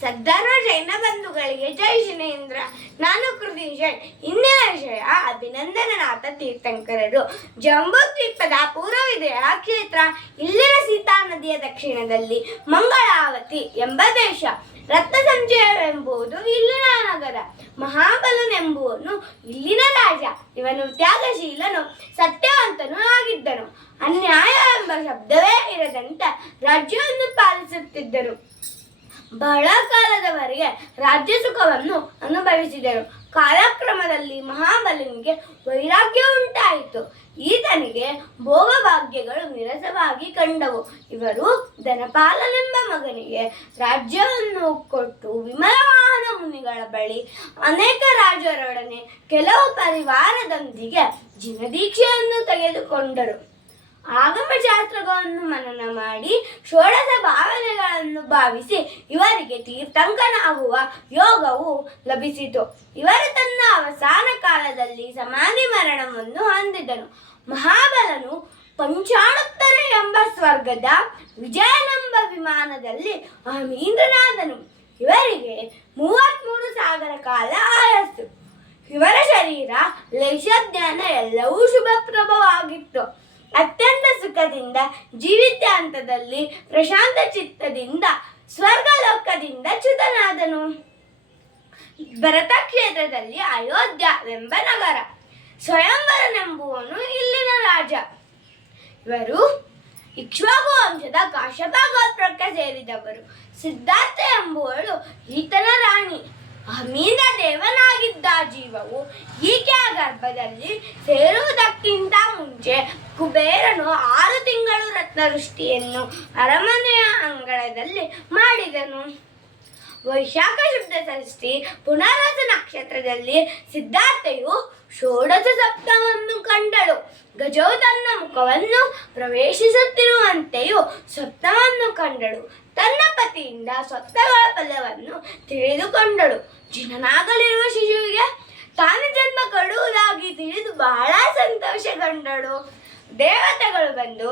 ಸದ್ಧರ್ಮ ಜೈನ ಬಂಧುಗಳಿಗೆ ಜೈ ಜಿನೇಂದ್ರ ನಾನು ಕೃತಿ ಜೈ, ಇನ್ನೇ ವಿಷಯ ಅಭಿನಂದನನಾಥ ತೀರ್ಥಂಕರರು. ಜಂಬೂ ದ್ವೀಪದ ಆ ಕ್ಷೇತ್ರ, ಇಲ್ಲಿನ ಸೀತಾ ನದಿಯ ದಕ್ಷಿಣದಲ್ಲಿ ಮಂಗಳಾವತಿ ಎಂಬ ದೇಶ. ರತ್ನ ಸಂಜಯವೆಂಬುದು ಇಲ್ಲಿನ ನಗರ. ಮಹಾಬಲನೆಂಬುವನು ಇಲ್ಲಿನ ರಾಜ. ಇವನು ತ್ಯಾಗಶೀಲನು, ಸತ್ಯವಂತನು ಆಗಿದ್ದನು. ಅನ್ಯಾಯ ಎಂಬ ಶಬ್ದವೇ ಇರದಂತೆ ರಾಜ್ಯವನ್ನು ಪಾಲಿಸುತ್ತಿದ್ದರು. ಬಹಳ ಕಾಲದವರೆಗೆ ರಾಜ್ಯ ಸುಖವನ್ನು ಅನುಭವಿಸಿದರು ಕಾಲಕ್ರಮದಲ್ಲಿ ಮಹಾಬಲಿನಿಗೆ ವೈರಾಗ್ಯ ಉಂಟಾಯಿತು. ಈತನಿಗೆ ಭೋಗಭಾಗ್ಯಗಳು ನಿರಸವಾಗಿ ಕಂಡವು. ಇವರು ಧನಪಾಲನೆಂಬ ಮಗನಿಗೆ ರಾಜ್ಯವನ್ನು ಕೊಟ್ಟು ವಿಮಲವಾಹನ ಮುನಿಗಳ ಬಳಿ ಅನೇಕ ರಾಜರೊಡನೆ ಕೆಲವು ಪರಿವಾರದೊಂದಿಗೆ ಜಿನದೀಕ್ಷೆಯನ್ನು ತೆಗೆದುಕೊಂಡರು. ಆಗಮ ಶಾಸ್ತ್ರಗಳನ್ನು ಮನನ ಮಾಡಿ ಷೋಡಶ ಭಾವನೆಗಳನ್ನು ಭಾವಿಸಿ ಇವರಿಗೆ ತೀರ್ಥಂಕನಾಗುವ ಯೋಗವು ಲಭಿಸಿತು. ಇವರು ತನ್ನ ಅವಸಾನ ಕಾಲದಲ್ಲಿ ಸಮಾಧಿ ಮರಣವನ್ನು ಹೊಂದಿದನು ಮಹಾಬಲನು ಪಂಚಾಣುತ್ತರ ಎಂಬ ಸ್ವರ್ಗದ ವಿಜಯನೆಂಬ ವಿಮಾನದಲ್ಲಿ ಅಹಮೀಂದ್ರನಾದನು ಇವರಿಗೆ ಮೂವತ್ಮೂರು ಸಾವಿರ ಕಾಲ ಆಯಸ್ಸು. ಇವರ ಶರೀರ ಲೇಷಜ್ಞಾನ ಎಲ್ಲವೂ ಶುಭಪ್ರಭವಾಗಿತ್ತು. ಅತ್ಯಂತ ಸುಖದಿಂದ, ಜೀವಿತಾಂತದಲ್ಲಿ, ಪ್ರಶಾಂತ ಚಿತ್ತದಿಂದ, ಸ್ವರ್ಗಲೋಕದಿಂದ ಚ್ಯುತನಾದನು. ಭರತ ಕ್ಷೇತ್ರದಲ್ಲಿ ಅಯೋಧ್ಯವೆಂಬ ನಗರ. ಸ್ವಯಂವರನೆಂಬುವನು ಇಲ್ಲಿನ ರಾಜ. ಇವರು ಇಕ್ಷ್ವಾಕು ವಂಶದ ಕಾಶಪ ಗೋತ್ರಕ್ಕೆ ಸೇರಿದವರು. ಸಿದ್ಧಾರ್ಥ ಎಂಬುವಳು ಈತನ ರಾಣಿ. ಅಮೀನ ದೇವನಾಗಿದ್ದ ಜೀವವು ಈಕೆಯ ಗರ್ಭದಲ್ಲಿ ಸೇರುವುದಕ್ಕಿಂತ ಮುಂಚೆ ಕುಬೇರನು ಆರು ತಿಂಗಳು ರತ್ನವೃಷ್ಟಿಯನ್ನು ಅರಮನೆಯ ಅಂಗಳದಲ್ಲಿ ಮಾಡಿದನು. ವೈಶಾಖ ಶುದ್ಧ ಷಷ್ಠಿ ಪುನರಾಜ ನಕ್ಷತ್ರದಲ್ಲಿ ಸಿದ್ಧಾರ್ಥೆಯು ಷೋಡಶ ಸಪ್ತವನ್ನು ಕಂಡಳು. ಗಜವು ತನ್ನ ಮುಖವನ್ನು ಪ್ರವೇಶಿಸುತ್ತಿರುವಂತೆಯೂ ಸ್ವಪ್ನವನ್ನು ಕಂಡಳು. ತನ್ನ ಪತಿಯಿಂದ ಸ್ವಪ್ನಗಳ ಫಲವನ್ನು ತಿಳಿದುಕೊಂಡಳು. ಜನನಾಗಲಿರುವ ಶಿಶುವಿಗೆ ತಾನು ಜನ್ಮ ಕೊಡುವುದಾಗಿ ತಿಳಿದು ಬಹಳ ಸಂತೋಷಗೊಂಡಳು. ದೇವತೆಗಳು ಬಂದು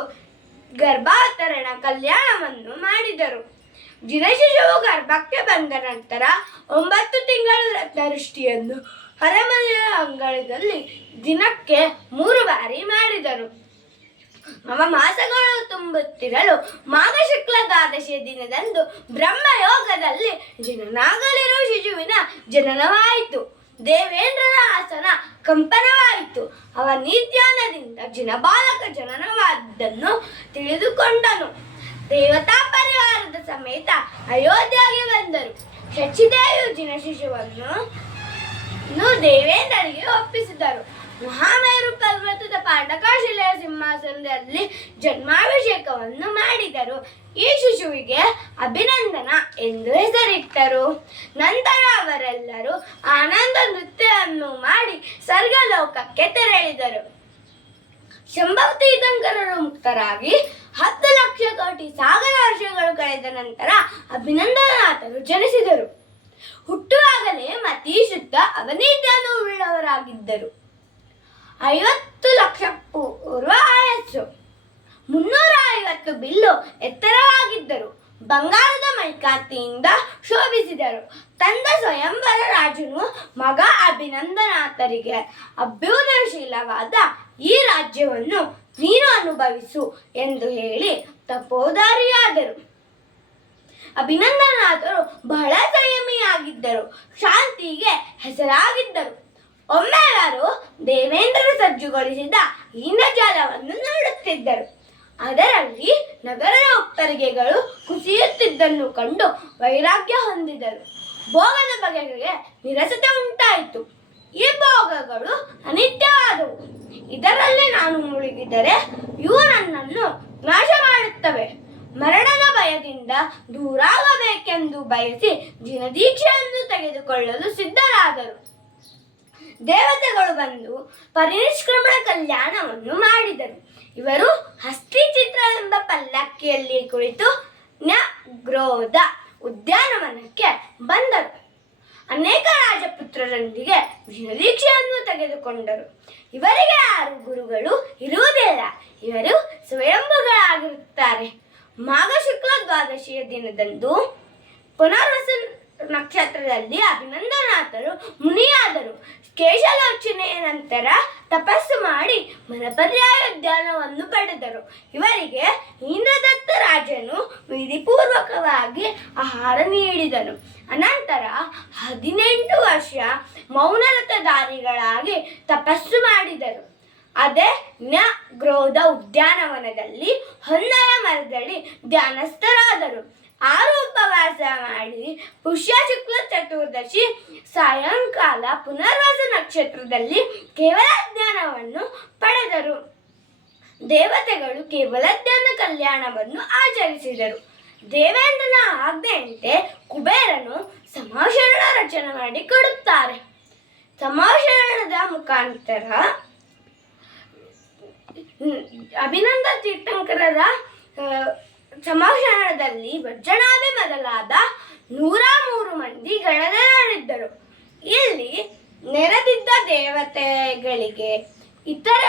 ಗರ್ಭಾವತರಣ ಕಲ್ಯಾಣವನ್ನು ಮಾಡಿದರು. ಜಿನಶಿಶುವು ಗರ್ಭಕ್ಕೆ ಬಂದ ನಂತರ ಒಂಬತ್ತು ತಿಂಗಳು ರತ್ನವೃಷ್ಟಿಯನ್ನು ಹೊರಮನೆಯ ಅಂಗಳದಲ್ಲಿ ದಿನಕ್ಕೆ ಮೂರು ಬಾರಿ ಮಾಡಿದರು. ಮಾಸಗಳು ತುಂಬುತ್ತಿರಲು ಮಾಘ ಶುಕ್ಲ ದ್ವಾದಶಿಯ ದಿನದಂದು ಬ್ರಹ್ಮಯೋಗದಲ್ಲಿ ಜನನಾಗಲಿರುವ ಶಿಶುವಿನ ಜನನವಾಯಿತು. ದೇವೇಂದ್ರನ ಆಸನ ಕಂಪನವಾಯಿತು. ಅವ ನಿತ್ಯಾನದಿಂದ ಜಿನಬಾಲಕ ಜನನವಾದದ್ದನ್ನು ತಿಳಿದುಕೊಂಡನು. ದೇವತಾ ಪರಿವಾರದ ಸಮೇತ ಅಯೋಧ್ಯೆಗೆ ಬಂದರು. ಶಚಿದೇವಿಯು ಜಿನ ಶಿಶುವನ್ನು ದೇವೇಂದ್ರನಿಗೆ ಒಪ್ಪಿಸಿದರು. ಮಹಾಮೇರು ಪರ್ವತದ ಪಾಂಡಕಾಶಿಲೆಯ ಸಿಂಹಾಸನದಲ್ಲಿ ಜನ್ಮಾಭಿಷೇಕವನ್ನು ಮಾಡಿದರು. ಈ ಶಿಶುವಿಗೆ ಅಭಿನಂದನ ಎಂದು ಹೆಸರಿಟ್ಟರು. ನಂತರ ಅವರೆಲ್ಲರೂ ಆನಂದ ನೃತ್ಯವನ್ನು ಮಾಡಿ ಸರ್ಗಲೋಕಕ್ಕೆ ತೆರಳಿದರು. ಶಂಭವ ತೀರ್ಥಂಕರರು ಮುಕ್ತರಾಗಿ ಹತ್ತು ಲಕ್ಷ ಕೋಟಿ ಸಾವಿರ ವರ್ಷಗಳು ಕಳೆದ ನಂತರ ಅಭಿನಂದನಾಥರು ಜನಿಸಿದರು. ಹುಟ್ಟುವಾಗಲೇ ಮತಿ ಶುದ್ಧ ಅವನೀತಿಯನ್ನು ಉಳ್ಳವರಾಗಿದ್ದರು. ಐವತ್ತು ಲಕ್ಷ ಪೂರ್ವ ಆಯಸ್ಸು. ಮುನ್ನೂರ ಐವತ್ತು ಬಿಲ್ಲು ಎತ್ತರವಾಗಿದ್ದರು ಬಂಗಾರದ ಮೈಕಾತಿಯಿಂದ ಶೋಭಿಸಿದರು. ತಂದ ಸ್ವಯಂವರ ರಾಜನು ಮಗ ಅಭಿನಂದನಾಥರಿಗೆ ಅಭ್ಯುದಯಶೀಲವಾದ ಈ ರಾಜ್ಯವನ್ನು ನೀನು ಅನುಭವಿಸು ಎಂದು ಹೇಳಿ ತಪೋದಾರಿಯಾದರು. ಅಭಿನಂದನಾಥರು ಬಹಳ ಸಂಯಮಿಯಾಗಿದ್ದರು, ಶಾಂತಿಗೆ ಹೆಸರಾಗಿದ್ದರು. ಒಮ್ಮೆ ಅವರು ದೇವೇಂದ್ರರು ಸಜ್ಜುಗೊಳಿಸಿದ ಜಾಲವನ್ನು ನೋಡುತ್ತಿದ್ದರು. ಅದರಲ್ಲಿ ನಗರದ ಉತ್ತರಿಗೆಗಳು ಕುಸಿಯುತ್ತಿದ್ದನ್ನು ಕಂಡು ವೈರಾಗ್ಯ ಹೊಂದಿದರು. ಭೋಗದ ಬಗೆಗೆ ನಿರಸತೆ ಉಂಟಾಯಿತು. ಈ ಭೋಗಗಳು ಅನಿತ್ಯವಾದವು. ಇದರಲ್ಲಿ ನಾನು ಮುಳುಗಿದರೆ ಇವು ನನ್ನನ್ನು ನಾಶ ಮಾಡುತ್ತವೆ ಮರಣದ ಭಯದಿಂದ ದೂರಾಗಬೇಕೆಂದು ಬಯಸಿ ದಿನದೀಕ್ಷೆಯನ್ನು ತೆಗೆದುಕೊಳ್ಳಲು ಸಿದ್ಧರಾದರು. ದೇವತೆಗಳು ಬಂದು ಪರಿನಿಷ್ಕ್ರಮಣ ಕಲ್ಯಾಣವನ್ನು ಮಾಡಿದರು ಇವರು ಹಸ್ತಿ ಎಂಬ ಪಲ್ಲಕ್ಕಿಯಲ್ಲಿ ಕುಳಿತು ನ್ಯ ಗ್ರೋಧ ಉದ್ಯಾನವನಕ್ಕೆ ಬಂದರು. ಅನೇಕ ರಾಜಪುತ್ರರೊಂದಿಗೆ ದೀಕ್ಷೆಯನ್ನು ತೆಗೆದುಕೊಂಡರು. ಇವರಿಗೆ ಯಾರು ಗುರುಗಳು ಇರುವುದಿಲ್ಲ. ಇವರು ಸ್ವಯಂಭುಗಳಾಗಿರುತ್ತಾರೆ ಮಾಘ ಶುಕ್ಲ ದ್ವಾದಶಿಯ ದಿನದಂದು ಪುನರ್ವಸ ನಕ್ಷತ್ರದಲ್ಲಿ ಅಭಿನಂದನಾಥರು ಮುನಿಯಾದರು. ಕೇಶಲೋಚನೆಯ ನಂತರ ತಪಸ್ಸು ಮಾಡಿ ಮನಪರ್ಯಾಯ ಉದ್ಯಾನವನ್ನು ಪಡೆದರು. ಇವರಿಗೆ ಇಂದ್ರದತ್ತ ರಾಜನು ವಿಧಿಪೂರ್ವಕವಾಗಿ ಆಹಾರ ನೀಡಿದನು. ಅನಂತರ ಹದಿನೆಂಟು ವರ್ಷ ಮೌನರಥಧಾರಿಗಳಾಗಿ ತಪಸ್ಸು ಮಾಡಿದರು. ಅದೇ ನ್ಯ ಗ್ರೋಧ ಉದ್ಯಾನವನದಲ್ಲಿ ಹೊನ್ನಯ ಮರದಲ್ಲಿ ಧ್ಯಾನಸ್ಥರಾದರು. ಆರು ಉಪವಾಸ ಮಾಡಿ ಪುಷ್ಯ ಶುಕ್ಲ ಚತುರ್ದಶಿ ಸಾಯಂಕಾಲ ಪುನರ್ವಾಸ ನಕ್ಷತ್ರದಲ್ಲಿ ಕೇವಲ ಜ್ಞಾನವನ್ನು ಪಡೆದರು. ದೇವತೆಗಳು ಕೇವಲ ಜ್ಞಾನ ಕಲ್ಯಾಣವನ್ನು ಆಚರಿಸಿದರು. ದೇವೇಂದ್ರನ ಆಜ್ಞೆಯಂತೆ ಕುಬೇರನು ಸಮಾಶರಣ ರಚನೆ ಮಾಡಿ ಕೊಡುತ್ತಾರೆ. ಸಮಾಶರಣದ ಮುಖಾಂತರ ಅಭಿನಂದ ತೀರ್ಥಂಕರರ ಆ, ಭಜನಾದಿ ಮೊದಲಾದ ನೂರ ಮೂರು ಮಂದಿ ಇಲ್ಲಿ ನೆರೆದಿದ್ದ ದೇವತೆಗಳಿಗೆ ಇತರ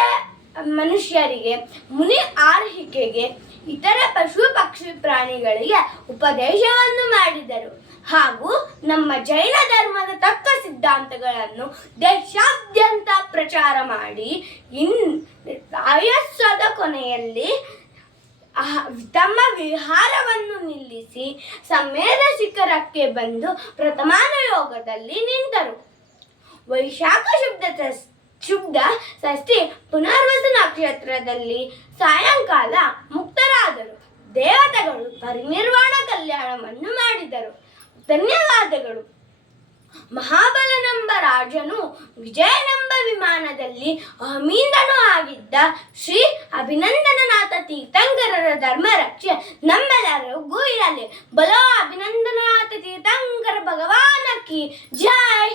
ಮನುಷ್ಯರಿಗೆ ಮುನಿ ಆರ್ಹಿಕೆಗೆ ಇತರ ಪಶು ಪಕ್ಷಿ ಪ್ರಾಣಿಗಳಿಗೆ ಉಪದೇಶವನ್ನು ಮಾಡಿದರು. ಹಾಗೂ ನಮ್ಮ ಜೈನ ಧರ್ಮದ ತತ್ವ ಸಿದ್ಧಾಂತಗಳನ್ನು ದೇಶಾದ್ಯಂತ ಪ್ರಚಾರ ಮಾಡಿ ಇನ್ ಆಯಸ್ಸದ ಕೊನೆಯಲ್ಲಿ ತಮ್ಮ ವಿಹಾರವನ್ನು ನಿಲ್ಲಿಸಿ ಸಮೇಧ ಶಿಖರಕ್ಕೆ ಬಂದು ಪ್ರಥಮಾನುಯೋಗದಲ್ಲಿ ನಿಂತರು. ವೈಶಾಖ ಶುದ್ಧ ಶುದ್ಧ ಷಷ್ಠಿ ಪುನರ್ವಸ ನಕ್ಷತ್ರದಲ್ಲಿ ಸಾಯಂಕಾಲ ಮುಕ್ತರಾದರು. ದೇವತೆಗಳು ಪರಿನಿರ್ವಾಣ ಕಲ್ಯಾಣವನ್ನು ಮಾಡಿದರು. ಧನ್ಯವಾದಗಳು. ಮಹಾಬಲನೆಂಬ ರಾಜನು ವಿಜಯನೆಂಬ ವಿಮಾನದಲ್ಲಿ ಅಮೀಂದನು ಆಗಿದ್ದ ಶ್ರೀ ಅಭಿನಂದನನಾಥ ತೀರ್ಥಂಕರರ ಧರ್ಮ ರಕ್ಷೆ ನಮ್ಮೆಲ್ಲರಿಗೂ ಇರಲಿ ಬಲೋ ಅಭಿನಂದನನಾಥ ತೀರ್ಥಂಕರ ಭಗವಾನ ಕಿ ಜಯ